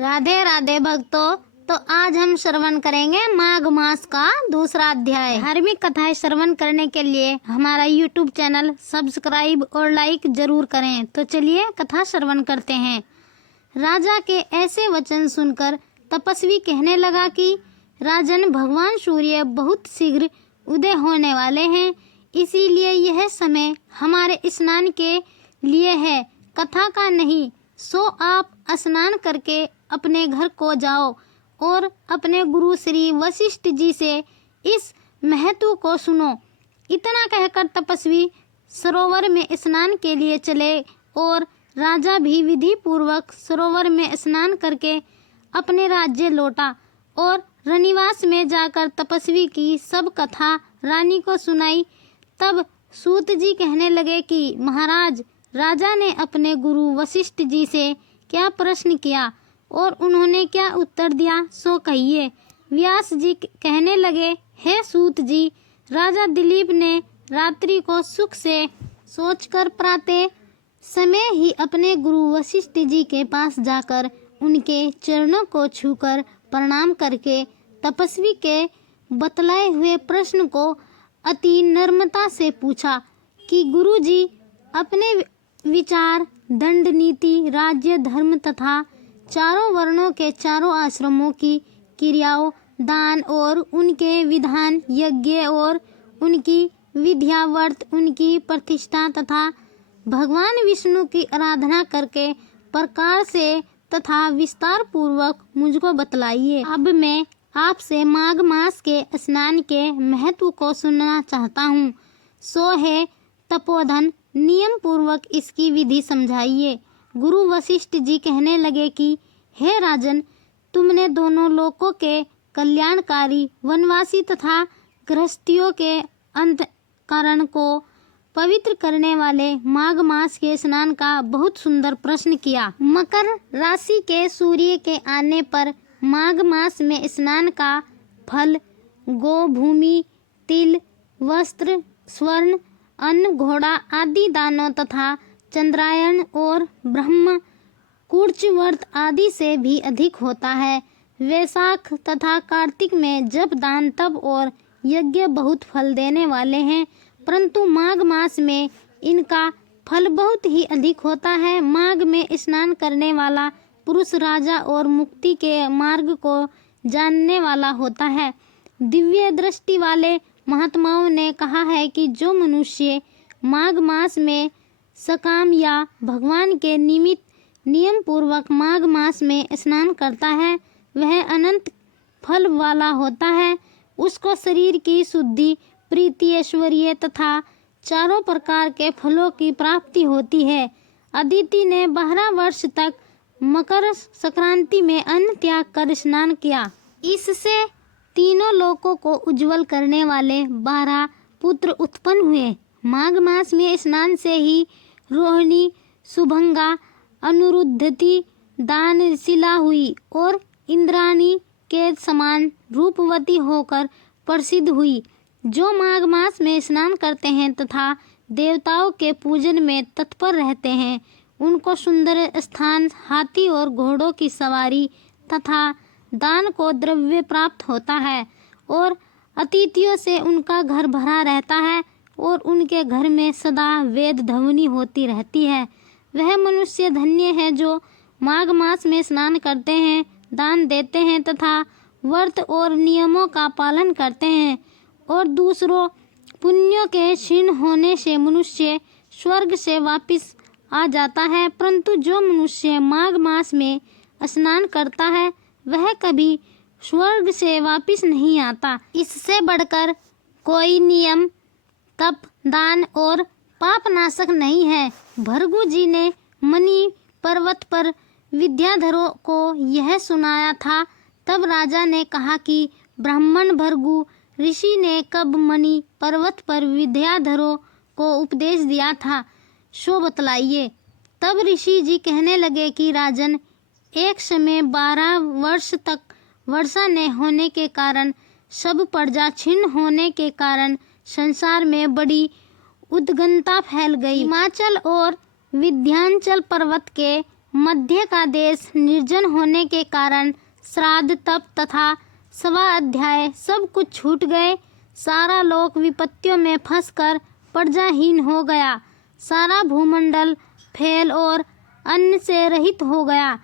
राधे राधे भक्तों। तो आज हम श्रवण करेंगे माघ मास का दूसरा अध्याय। धार्मिक कथाएं श्रवण करने के लिए हमारा YouTube चैनल सब्सक्राइब और लाइक जरूर करें। तो चलिए कथा श्रवण करते हैं। राजा के ऐसे वचन सुनकर तपस्वी कहने लगा कि राजन, भगवान सूर्य बहुत शीघ्र उदय होने वाले हैं, इसीलिए यह समय हमारे स्नान के लिए है, कथा का नहीं। सो आप स्नान करके अपने घर को जाओ और अपने गुरु श्री वशिष्ठ जी से इस महत्व को सुनो। इतना कहकर तपस्वी सरोवर में स्नान के लिए चले और राजा भी विधि पूर्वक सरोवर में स्नान करके अपने राज्य लौटा और रनिवास में जाकर तपस्वी की सब कथा रानी को सुनाई। तब सूत जी कहने लगे कि महाराज, राजा ने अपने गुरु वशिष्ठ जी से क्या प्रश्न किया और उन्होंने क्या उत्तर दिया, सो कहिए। व्यास जी कहने लगे, हे सूत जी, राजा दिलीप ने रात्रि को सुख से सोचकर प्रातः समय ही अपने गुरु वशिष्ठ जी के पास जाकर उनके चरणों को छूकर प्रणाम करके तपस्वी के बतलाए हुए प्रश्न को अति नम्रता से पूछा कि गुरु जी, अपने विचार, दंड नीति, राज्य, धर्म तथा चारों वर्णों के चारों आश्रमों की क्रियाओं, दान और उनके विधान, यज्ञ और उनकी विद्या, व्रत, उनकी प्रतिष्ठा तथा भगवान विष्णु की आराधना करके प्रकार से तथा विस्तार पूर्वक मुझको बतलाइए। अब मैं आपसे माघ मास के स्नान के महत्व को सुनना चाहता हूँ। सो है तपोधन, नियम पूर्वक इसकी विधि समझाइए। गुरु वशिष्ठ जी कहने लगे कि हे राजन, तुमने दोनों लोकों के कल्याणकारी, वनवासी तथा गृहस्थियों के अंतःकरण को पवित्र करने वाले माघ मास के स्नान का बहुत सुंदर प्रश्न किया। मकर राशि के सूर्य के आने पर माघ मास में स्नान का फल गो, भूमि, तिल, वस्त्र, स्वर्ण, अन्न, घोड़ा आदि दानों तथा चंद्रायन और ब्रह्म कुर्च व्रत आदि से भी अधिक होता है। वैशाख तथा कार्तिक में जब दान तब और यज्ञ बहुत फल देने वाले हैं, परंतु माघ मास में इनका फल बहुत ही अधिक होता है। माघ में स्नान करने वाला पुरुष राजा और मुक्ति के मार्ग को जानने वाला होता है। दिव्य दृष्टि वाले महात्माओं ने कहा है कि जो मनुष्य माघ मास में सकाम या भगवान के निमित्त नियम पूर्वक माघ मास में स्नान करता है, वह अनंत फल वाला होता है। उसको शरीर की शुद्धि, प्रीति, ऐश्वर्य तथा चारों प्रकार के फलों की प्राप्ति होती है। अदिति ने 12 वर्ष तक मकर संक्रांति में अन्न त्याग कर स्नान किया। इससे तीनों लोकों को उज्जवल करने वाले 12 पुत्र उत्पन्न हुए। माघ मास में स्नान से ही रोहिणी, शुभंगा, अनुरुद्धति, दानशिला हुई और इंद्राणी के समान रूपवती होकर प्रसिद्ध हुई। जो माघ मास में स्नान करते हैं तथा देवताओं के पूजन में तत्पर रहते हैं, उनको सुंदर स्थान, हाथी और घोड़ों की सवारी तथा दान को द्रव्य प्राप्त होता है और अतिथियों से उनका घर भरा रहता है और उनके घर में सदा वेद ध्वनि होती रहती है। वह मनुष्य धन्य है जो माघ मास में स्नान करते हैं, दान देते हैं तथा व्रत और नियमों का पालन करते हैं। और दूसरों पुण्यों के क्षीण होने से मनुष्य स्वर्ग से वापस आ जाता है, परंतु जो मनुष्य माघ मास में स्नान करता है वह कभी स्वर्ग से वापस नहीं आता। इससे बढ़कर कोई नियम, तप, दान और पाप नाशक नहीं है। भृगु जी ने मणि पर्वत पर विद्याधरों को यह सुनाया था। तब राजा ने कहा कि ब्राह्मण भृगु ऋषि ने कब मणि पर्वत पर विद्याधरों को उपदेश दिया था, सो बतलाइए। तब ऋषि जी कहने लगे कि राजन, एक समय 12 वर्ष तक वर्षा न होने के कारण, सब प्रजा छिन्न होने के कारण संसार में बड़ी उद्विग्नता फैल गई। हिमाचल और विंध्याचल पर्वत के मध्य का देश निर्जन होने के कारण श्राद्ध तप तथा सवा अध्याय सब कुछ छूट गए। सारा लोक विपत्तियों में फंसकर प्रजाहीन हो गया। सारा भूमंडल फैल और अन्न से रहित हो गया।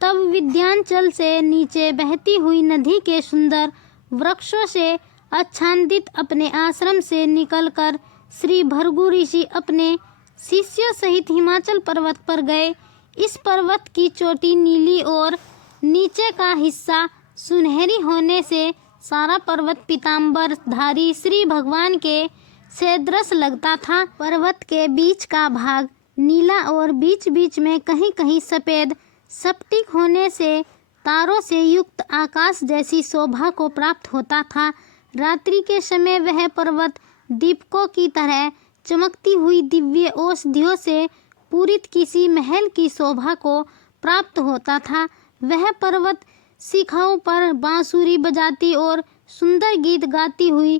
तब विंध्याचल से नीचे बहती हुई नदी के सुंदर वृक्षों से आच्छादित अपने आश्रम से निकलकर श्री भृगु ऋषि अपने शिष्यों सहित हिमाचल पर्वत पर गए। इस पर्वत की चोटी नीली और नीचे का हिस्सा सुनहरी होने से सारा पर्वत पीताम्बर धारी श्री भगवान के सदृश लगता था। पर्वत के बीच का भाग नीला और बीच बीच में कहीं कहीं सफ़ेद स्फटिक होने से तारों से युक्त आकाश जैसी शोभा को प्राप्त होता था। रात्रि के समय वह पर्वत दीपकों की तरह चमकती हुई दिव्य औषधियों से पूरित किसी महल की शोभा को प्राप्त होता था। वह पर्वत शिखाओं पर बांसुरी बजाती और सुंदर गीत गाती हुई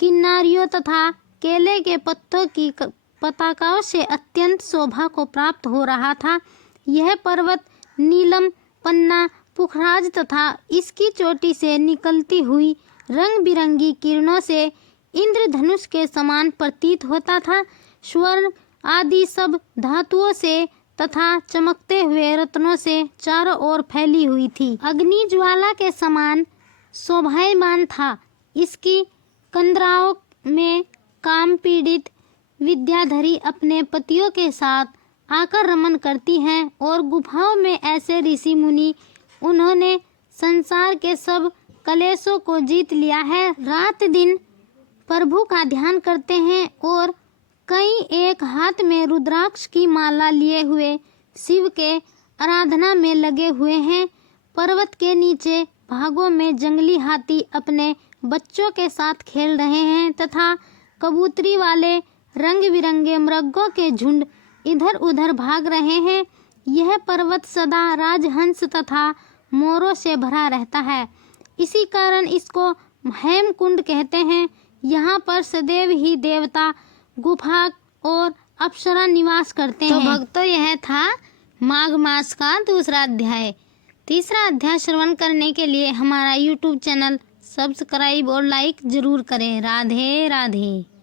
किन्नारियों तथा केले के पत्तों की पताकाओं से अत्यंत शोभा को प्राप्त हो रहा था। यह पर्वत नीलम, पन्ना, पुखराज तथा इसकी चोटी से निकलती हुई रंग बिरंगी किरणों से इंद्रधनुष के समान प्रतीत होता था। स्वर्ण आदि सब धातुओं से तथा चमकते हुए रत्नों से चारों ओर फैली हुई थी। अग्नि ज्वाला के समान शोभायमान था। इसकी कंदराओं में काम पीड़ित विद्याधरी अपने पतियों के साथ आकर रमन करती हैं और गुफाओं में ऐसे ऋषि मुनि उन्होंने संसार के सब कलेशों को जीत लिया है। रात दिन प्रभु का ध्यान करते हैं और कई एक हाथ में रुद्राक्ष की माला लिए हुए शिव के आराधना में लगे हुए हैं। पर्वत के नीचे भागों में जंगली हाथी अपने बच्चों के साथ खेल रहे हैं तथा कबूतरी वाले रंग बिरंगे मृगों के झुंड इधर उधर भाग रहे हैं। यह पर्वत सदा राजहंस तथा मोरों से भरा रहता है। इसी कारण इसको हेमकुंड कहते हैं। यहाँ पर सदैव ही देवता, गुफा और अप्सरा निवास करते हैं। तो भक्तों, यह था माघ मास का दूसरा अध्याय। तीसरा अध्याय श्रवण करने के लिए हमारा YouTube चैनल सब्सक्राइब और लाइक जरूर करें। राधे राधे।